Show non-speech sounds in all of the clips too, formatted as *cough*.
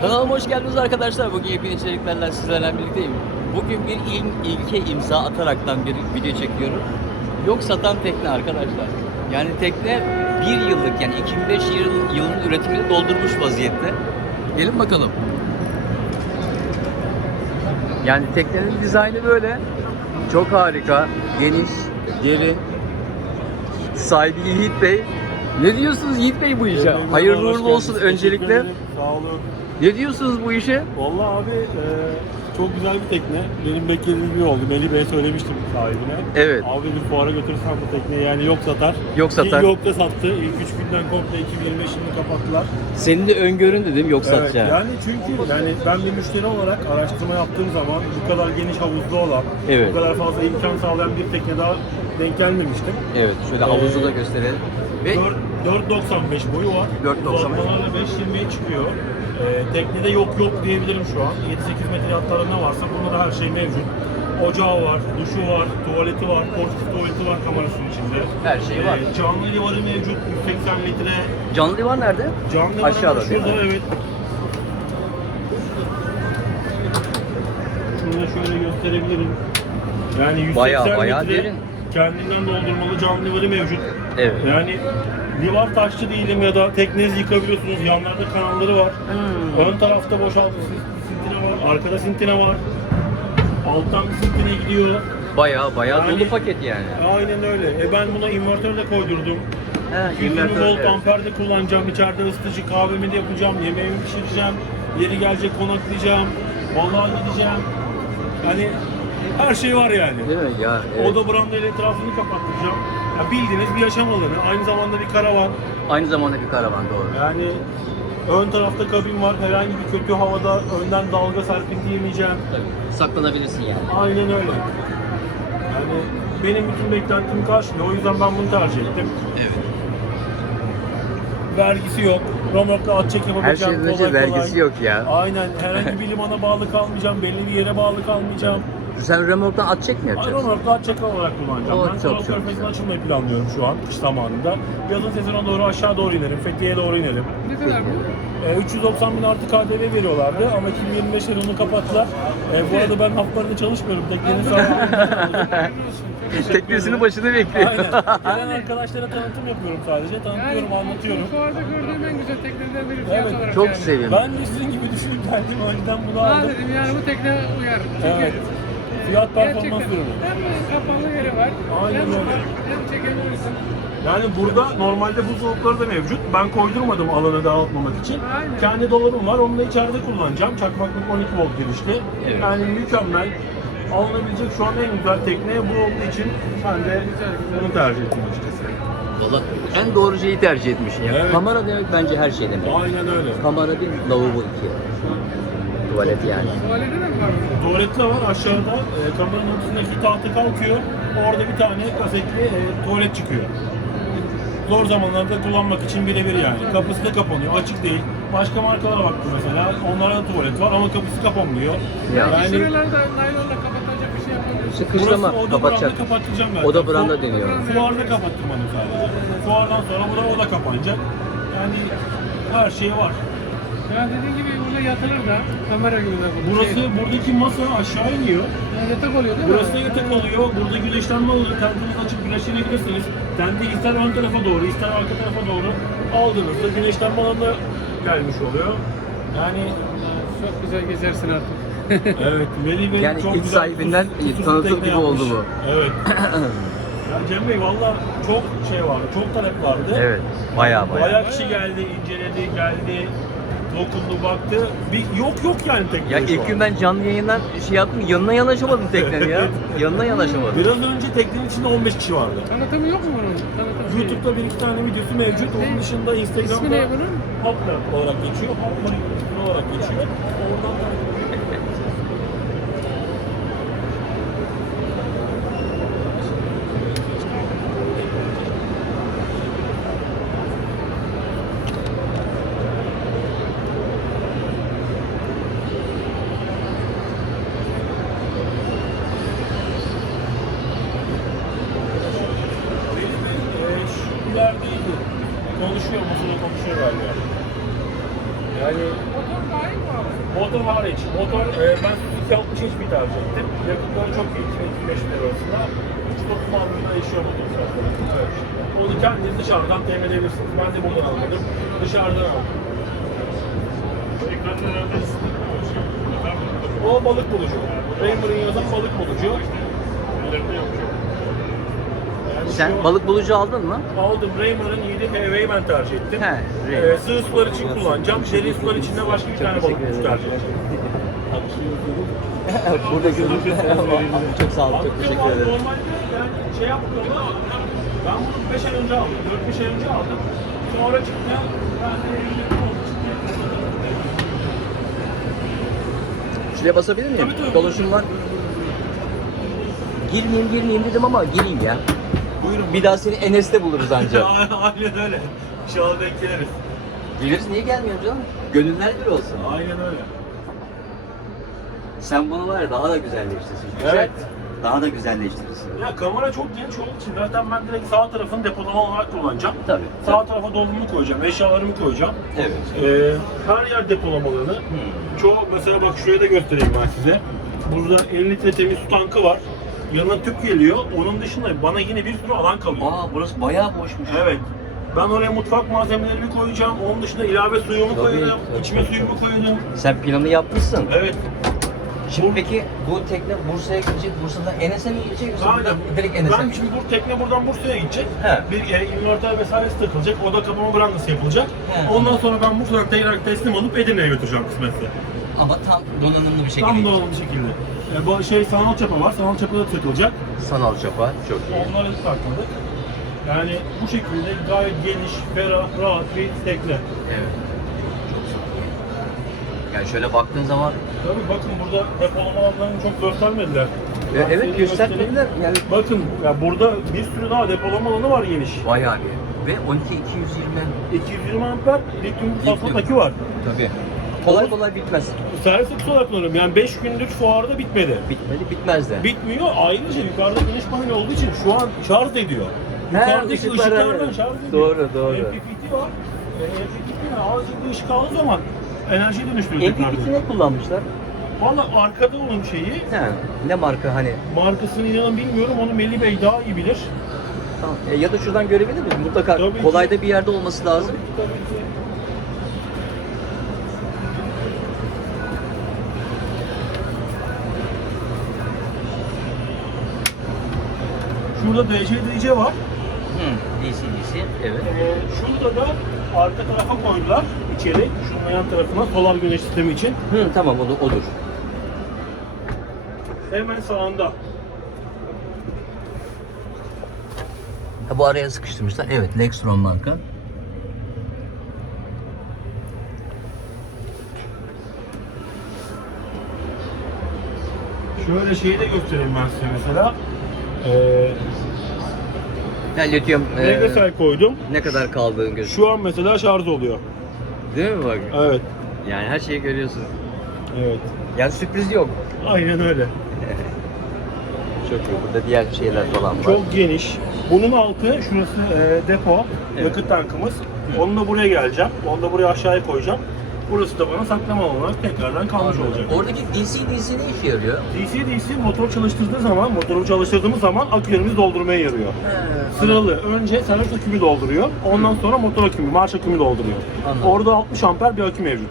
Kanalıma hoş geldiniz arkadaşlar. Bugün yepyeni içeriklerle sizlerle birlikteyim. Bugün bir il, ilke imza ataraktan bir video çekiyorum. Yok satan tekne arkadaşlar. Yani tekne bir yıllık yani 2005 yılın, yılın üretimini doldurmuş vaziyette. Gelin bakalım. Yani teknenin dizaynı böyle. Çok harika, geniş, derin. Sahibi Yiğit Bey. Ne diyorsunuz Yiğit Bey bu işe? Hayırlı uğurlu olsun öncelikle. Sağ olun. Ne diyorsunuz bu işe? Vallahi abi e, çok güzel bir tekne. Benim beklediğim gibi oldu. Melih Bey'e söylemiştim sahibine. Evet. Abi bir fuara götürürsen bu tekneyi yani yok satar. Yok satar. Ki yok da sattı. İlk 3 günden komple 2025 yılını kapattılar. Senin de öngörün dedim yok Evet, satacağım. yani çünkü yani ben bir müşteri olarak araştırma yaptığım zaman bu kadar geniş havuzlu olan, Evet. bu kadar fazla imkan sağlayan bir tekne daha denk gelmemiştim. Evet şöyle havuzu da gösterelim. Ve 4 4.95 boyu var. 4.95. Uzatmalarla 5.20'ye çıkıyor. Ee, teknede yok yok diyebilirim şu an. 7-8 metre hatlarda ne varsa bunda da her şey mevcut. Ocağı var, duşu var, tuvaleti var, portatif tuvaleti var kamerasının içinde. Her şey var. Ee, canlı livarı mevcut, 180 litre. canlı divan nerede? Canlı livarı Aşağıda değil şurada mi? evet. Şurada şöyle gösterebilirim. Yani 180 Bayağı, bayağı litre derin. kendinden doldurmalı canlı livarı mevcut. Evet. Yani livar taşçı değilim ya da teknenizi yıkabiliyorsunuz. Yanlarda kanalları var. Hmm. Ön tarafta boşaltı sintine var. Arkada sintine var. Alttan bir sintine gidiyor. Bayağı bayağı Yani- dolu paket yani. Aynen öyle. E ben buna invertör de koydurdum. He, 120 invertör, volt evet. amper de kullanacağım. İçeride ısıtıcı kahvemi de yapacağım. Yemeğimi pişireceğim. Yeri gelecek konaklayacağım. Balığa gideceğim. Hani her şey var yani. Değil mi? Ya evet. Oda brandayla etrafını kapattıracağım. Ya bildiğiniz bir yaşam alanı. Aynı zamanda bir karavan. Aynı zamanda bir karavan doğru. Yani ön tarafta kabin var. Herhangi bir kötü havada önden dalga serpinti yemeyeceğim. Tabii. Saklanabilirsin yani. Aynen öyle. Yani benim bütün beklentimi karşılıyor. O yüzden ben bunu tercih ettim. Evet. Vergisi yok. Romorkla at çek Her yapabileceğim. şeyden önce kolay kolay. vergisi yok ya. Aynen. Herhangi bir limana bağlı kalmayacağım. Belli bir yere bağlı kalmayacağım. Sen remorktan at çek mi yapacaksın? Romorkla at çek olarak kullanacağım. O ben çok, çok güzel. açılmayı planlıyorum şu an kış zamanında. Yazın sezona doğru aşağı doğru inerim. Fethiye'ye doğru inerim. Ne kadar bu? E, 390 bin artı KDV veriyorlardı ama 2025 onu kapattılar. E, bu arada ben haftalarında çalışmıyorum. Teknenin sahibi. Teknesinin başını bekliyor. Aynen. Gelen arkadaşlara tanıtım yapıyorum sadece. Tanıtıyorum, anlatıyorum. Bu fuarda gördüğüm en güzel teknelerden biri fiyat Evet, olarak Çok yani. seviyorum. Ben de sizin gibi düşünüp geldim. O yüzden bunu aldım. dedim yani bu tekne uyar. Çünkü Evet. Fiyat performans gerçekten ürünü. hem kapalı yeri var, Aynen hem öyle. hem çekebilirsin. Yani burada normalde buzdolapları da mevcut. Ben koydurmadım alanı dağıtmamak için. Aynen. Kendi dolabım var. Onu da içeride kullanacağım. Çakmaklık 12 volt girişli. Evet. Yani mükemmel. Alınabilecek şu an en güzel tekne bu olduğu için ben de bunu tercih ettim açıkçası. Valla en doğru şeyi tercih etmişsin ya. Evet. Kamera demek bence her şey demek. Aynen öyle. Kamera bir, lavabo iki. Tuvalet yani. Tuvalete de mi var? Tuvaletler var aşağıda. E, kameranın üstündeki tahta kalkıyor. Orada bir tane kasetli e, tuvalet çıkıyor. Zor zamanlarda kullanmak için birebir yani. Kapısı da kapanıyor, açık değil. Başka markalara baktım mesela. Onlarda da tuvalet var ama kapısı kapanmıyor. Ya. Yani, Şuralarda naylonla kapatacak bir şey yapabilirsin. Sıkışlama burası oda kapatacak. branda kapatacağım ben. Oda branda deniyor. Fuarda kapattırmadım sadece. Fuardan sonra bu da oda kapanacak. Yani her şey var. Ya dediğin gibi burada yatılır da kamera gibi de bu. Burası Şey, buradaki masa aşağı iniyor. yani yatak oluyor değil Burası da mi? yatak oluyor. Burada güneşlenme oluyor. Tentinizi açıp güneşlenebilirsiniz. Tenti ister ön tarafa doğru, ister arka tarafa doğru aldığınızda güneşlenme alanına gelmiş oluyor. Yani Çok güzel gezersin artık. *laughs* evet Melih Bey Yani çok ilk güzel sahibinden tanıtım tekne gibi oldu yapmış. bu. Evet. *clears throat* ya Cem Bey valla çok şey vardı, çok talep vardı. Evet. Bayağı bayağı. Bayağı kişi geldi, inceledi, geldi, dokundu, baktı. Bir yok yok yani tekne Ya ilk gün ben canlı yayından şey yaptım, yanına yanaşamadım teknenin ya. yanına yanaşamadım. Biraz önce teknenin içinde 15 kişi vardı. Tanıtımı yok mu bunun? YouTube'da bir iki tane videosu mevcut. Onun dışında İsmi Instagram'da ne bunun? Hopla olarak geçiyor. Hopla olarak geçiyor. Oradan da Ee, şu ilerideydi. Konuşuyor, masada konuşuyor galiba. Yani Motor dahil mi abi? motor hariç. Motor e, ben Suzuki 60 HP tercih ettim. Yakıtları çok iyi. 2500 lira arasında. 3 bandında yaşıyor motor zaten. Evet. Onu kendiniz dışarıdan temin edebilirsiniz. Ben de buradan almadım. Dışarıdan aldım. O balık bulucu. Raymer'ın yazan balık bulucu. Yani Sen şu- balık bulucu aldın mı? Aldım. Raymer'ın 7 HV'yi ben tercih ettim. He. Ee, sığ sular için kullanacağım. Derin sular için de başka bir tane balık bulucu tercih edeceğim. Burada görüntü. çok sağ olun, çok teşekkür ederim. Normalde yani şey yaptım ama ben bunu 5 ay önce aldım. 4-5 ay önce aldım. Sonra çıktı. Ben de elimde oldu. Şuraya basabilir miyim? Tabii, tabii. Dolaşım var. Girmeyeyim girmeyeyim dedim ama gireyim ya. Buyurun. Bir daha seni Enes'te buluruz anca. *laughs* Aynen öyle. İnşallah bekleriz. Geliriz niye gelmiyorum canım? Gönüller bir olsun. Aynen öyle. Sen bunu var ya daha da güzelleştirsin. Güzel. Evet. Daha da güzelleştirirsin. Ya kamera çok geniş olduğu için zaten ben direkt sağ tarafını depolama olarak kullanacağım. Tabii. Sağ tarafa dolumu koyacağım, eşyalarımı koyacağım. Evet. Ee, her yer depolama alanı. Çoğu mesela bak şuraya da göstereyim ben size. Burada 50 litre temiz su tankı var. Yanına tüp geliyor. Onun dışında bana yine bir sürü alan kalıyor. Aa burası bayağı boşmuş. Evet. Ben oraya mutfak malzemelerimi koyacağım. Onun dışında ilave suyumu Tabii, koyarım. tabii, içme tabii. suyumu koyarım. Sen planı yapmışsın. Evet. Şimdi peki bu tekne Bursa'ya gidecek, Bursa'dan Enes'e mi gidecek yoksa Aynen. direkt Enes'e Ben şimdi bu tekne buradan Bursa'ya gidecek. He. Bir e, inverter vesairesi takılacak. Oda kapama brandası yapılacak. He. Ondan sonra ben Bursa'dan tekrar teslim alıp Edirne'ye götüreceğim kısmetse. Ama tam donanımlı bir şekilde. Tam doğru bir şekilde. E, bu şey sanal çapa var. Sanal çapa da takılacak. Sanal çapa çok iyi. Onları da takmadık. Yani bu şekilde gayet geniş, ferah, rahat bir tekne. Evet. Yani şöyle baktığın zaman Tabii bakın burada depolama alanlarını çok göstermediler. E, evet göstermediler. Yani Bakın ya burada bir sürü daha depolama alanı var geniş. bayağı bir. Ve 12 220 220 amper lityum fosfat akü var. tabii. Kolay kolay bitmez. Servis aküsü olarak kullanıyorum. Yani 5 gündür fuarda bitmedi. Bitmedi bitmez de. Bitmiyor. Ayrıca yukarıda güneş paneli olduğu için şu an şarj ediyor. Yukarıdaki ışıklar, ışıklardan evet. şarj ediyor. Doğru, doğru. MPPT var. E, MPPT bir ışık aldığı zaman enerjiye dönüştürüyor MPPT tekrardan. ne kullanmışlar? Valla arkada onun şeyi, He. Ne marka hani? markasını inanın bilmiyorum. Onu Melih Bey daha iyi bilir. Tamam. E, ya da şuradan görebilir miyiz? Mutlaka Tabii ki. kolayda bir yerde olması lazım. Tabii ki. Şurada DC DC var. Hı. DC DC. Evet. Ee, şurada da arka tarafa koydular içeri. Şunun yan tarafına solar güneş sistemi için. Hı, tamam o da odur. Hemen sağında. Ha, bu araya sıkıştırmışlar. Evet, Lextron marka. Şöyle şeyi de göstereyim ben size mesela. Ee, Ya lityum e, Megasel koydum. ne kadar kaldığını gözüküyor. Şu an mesela şarj oluyor. Değil mi bak? Evet. Yani her şeyi görüyorsun. Evet. Yani sürpriz yok. Aynen öyle. *laughs* Çok iyi. Burada diğer şeyler falan var. Çok geniş. Bunun altı şurası e, depo, Evet. yakıt tankımız. Onu da buraya geleceğim. Onu da buraya aşağıya koyacağım. Burası da bana saklama olarak tekrardan kalmış olacak. Oradaki DC DC ne işe yarıyor? DC DC motor çalıştırdığı zaman, motoru çalıştırdığımız zaman akülerimizi doldurmaya yarıyor. Sıralı. Önce servis akümü dolduruyor. Ondan sonra motor akümü, marş akümü dolduruyor. Anladım. Orada 60 amper bir akü mevcut.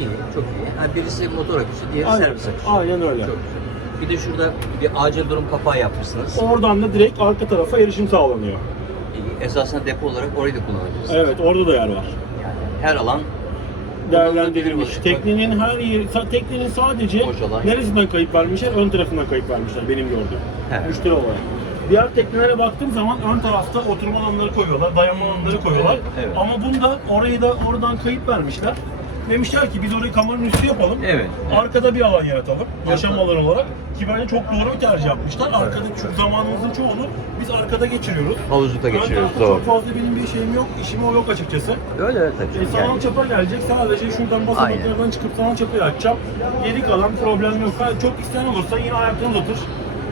İyi, çok iyi. Ha, birisi motor aküsü, diğeri Aynen, servis aküsü. aynen öyle. Çok güzel. Bir de şurada bir acil durum kapağı yapmışsınız. Oradan da direkt arka tarafa erişim sağlanıyor. İyi. Esasında depo olarak orayı da kullanabilirsiniz. Evet, orada da yer var. Yani her alan değerlendirilmiş. Teknenin her yeri, teknenin sadece Boş alan. neresinden kayıp vermişler? Ön tarafından kayıp vermişler benim gördüğüm. He. Müşteri olarak. Diğer teknelere baktığım zaman ön tarafta oturma alanları koyuyorlar, dayanma alanları koyuyorlar. Evet, evet. Ama bunda orayı da oradan kayıp vermişler. Demişler ki biz orayı kameranın üstü yapalım. Evet. Arkada bir alan yaratalım. Yaşam alanı olarak. Ki bence çok doğru bir tercih yapmışlar. Arkada şu zamanımızın çoğunu biz arkada geçiriyoruz. Havuzlukta Ön geçiriyoruz. tarafta Doğru. çok fazla benim bir şeyim yok, işim o yok açıkçası. Öyle öyle tabii. E, sanal Yani. çapa gelecek. Sadece şuradan Aynen. basamaklardan çıkıp sanal çapayı açacağım. Geri kalan problem yok. Ha, Çok isteyen olursa yine ayaklarını uzatır.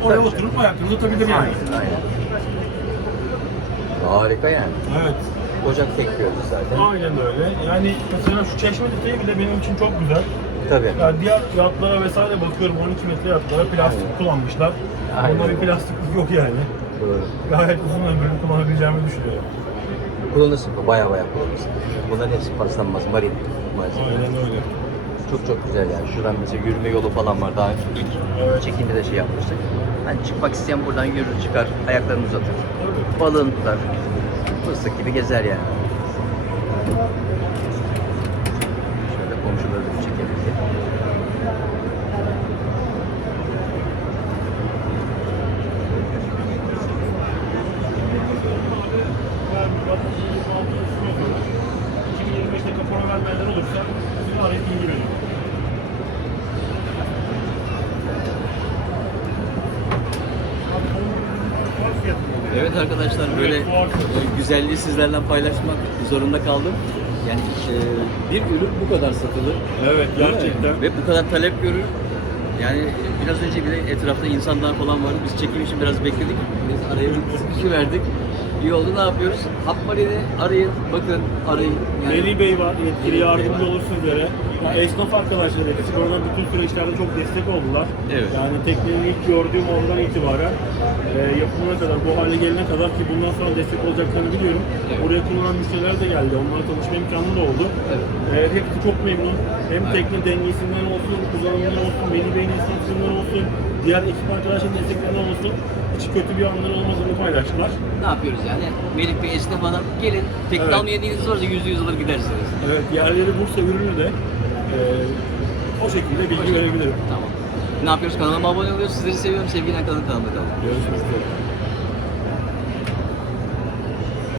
Oraya Tabii. oturup ayaklarını uzatabilir yani. Aynen. Harika yani. Evet. Ocak bekliyoruz zaten. Aynen öyle. Yani mesela şu çeşme detayı bile benim için çok güzel. Tabii. Yani diğer yatlara vesaire bakıyorum 12 metre yatlara plastik Aynen. kullanmışlar. Aynen. Bunda bir plastiklik yok yani. Doğru. Gayet uzun ömürlü kullanabileceğimi düşünüyorum. Kullanırsın baya baya kullanırsın. Bunların hepsi paslanmaz, marin malzeme. Aynen öyle. Çok çok güzel yani. Şuradan mesela yürüme yolu falan var. Daha ilk Evet. çekimde de şey yapmıştık. Hani çıkmak isteyen buradan yürür çıkar, ayaklarını uzatır. Tabii. Balığını tutar. Fıstık gibi gezer yani. Şöyle komşuları da çekelim. diye. Eğer bir bakım 26 istiyorsanız 2025'te kapora vermeyenler olursa sizi arayıp bilgi verin. Abi, bu var fiyatı. Evet arkadaşlar böyle e, güzelliği sizlerle paylaşmak zorunda kaldım. Yani e, bir ürün bu kadar satılır. Evet, Değil mi? gerçekten. Ve bu kadar talep görür. Yani biraz önce bile etrafta insanlar falan vardı. Biz çekim için biraz bekledik. Biz araya bir sıkışı verdik. İyi oldu ne yapıyoruz? Hapmari'ni arayın, bakın arayın. Yani, Melih Bey var, yetkili yardımcı olur sizlere. Ya esnaf arkadaşlar hepsi oradan bütün süreçlerde çok destek oldular. Evet. Yani teknenin ilk gördüğüm andan itibaren e, yapımına kadar, bu hale gelene kadar ki bundan sonra destek olacaklarını biliyorum. Evet. Buraya kullanan müşteriler de geldi. Onlarla tanışma imkanı da oldu. Evet. E, hepsi çok memnun. Hem Evet. tekne dengesinden olsun, kullanımından olsun, Melih Bey'in esnaflığından olsun, diğer ekip arkadaşların desteklerinden olsun. Hiç kötü bir anları olmadığını paylaştılar. Ne yapıyoruz yani? Melih Bey esnaf adam gelin. Tekne Evet. almaya niyetiniz varsa yüzde yüz alır gidersiniz. Evet, yerleri Bursa ürünü de e, o şekilde bilgi verebilirim. Tamam. Ne yapıyoruz? Kanalıma abone oluyoruz. Sizleri seviyorum. Sevgiyle kalın kanalda kalın. Görüşmek üzere.